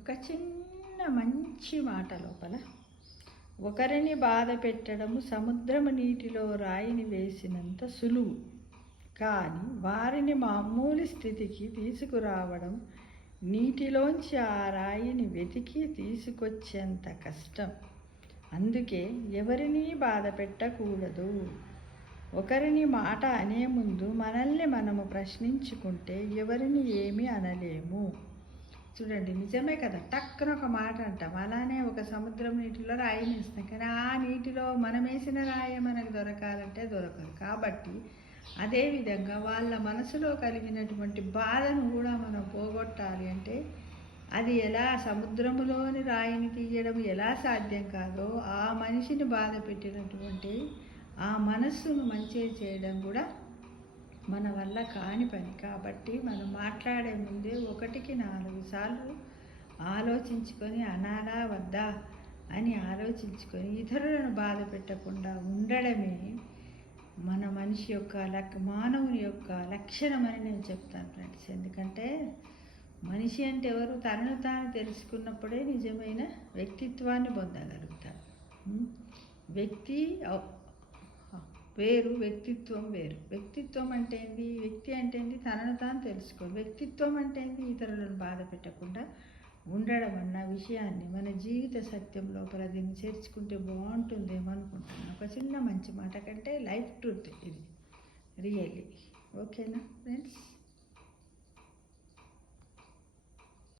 ఒక చిన్న మంచి మాట లోపల ఒకరిని బాధ పెట్టడము సముద్రము నీటిలో రాయిని వేసినంత సులువు, కానీ వారిని మామూలు స్థితికి తీసుకురావడం నీటిలోంచి ఆ రాయిని వెతికి తీసుకొచ్చేంత కష్టం. అందుకే ఎవరినీ బాధ పెట్టకూడదు. ఒకరిని మాట అనే ముందు మనల్ని మనము ప్రశ్నించుకుంటే ఎవరిని ఏమీ అనలేము. చూడండి, నిజమే కదా, టక్కున ఒక మాట అంటాం. అలానే ఒక సముద్రం నీటిలో రాయిని వేస్తాం, కానీ ఆ నీటిలో మనం వేసిన రాయి మనకు దొరకాలంటే దొరకదు. కాబట్టి అదేవిధంగా వాళ్ళ మనసులో కలిగినటువంటి బాధను కూడా మనం పోగొట్టాలి అంటే అది ఎలా సముద్రములోని రాయిని తీయడం ఎలా సాధ్యం కాదో ఆ మనిషిని బాధ పెట్టినటువంటి ఆ మనస్సును మంచి చేయడం కూడా మన వల్ల కాని పని. కాబట్టి మనం మాట్లాడే ముందే 1-4 సార్లు ఆలోచించుకొని అనాలా వద్దా అని ఆలోచించుకొని ఇతరులను బాధ పెట్టకుండా ఉండడమే మన మనిషి యొక్క మానవుని యొక్క లక్షణం అని నేను చెప్తాను ఫ్రెండ్స్. ఎందుకంటే మనిషి అంటే ఎవరు? తనను తాను తెలుసుకున్నప్పుడే నిజమైన వ్యక్తిత్వాన్ని పొందగలుగుతారు. వ్యక్తి వేరు, వ్యక్తిత్వం వేరు. వ్యక్తిత్వం అంటే ఏంది? వ్యక్తి అంటే ఏంది? తనను తాను తెలుసుకో. వ్యక్తిత్వం అంటే ఏంది? ఇతరులను బాధ పెట్టకుండా ఉండడం అన్న విషయాన్ని మన జీవిత సత్యం లోపల దీన్ని చేర్చుకుంటే బాగుంటుందేమో అనుకుంటున్నాను. ఒక చిన్న మంచి మాట కంటే లైఫ్ ట్రూత్ ఇది, రియల్లీ. ఓకేనా ఫ్రెండ్స్?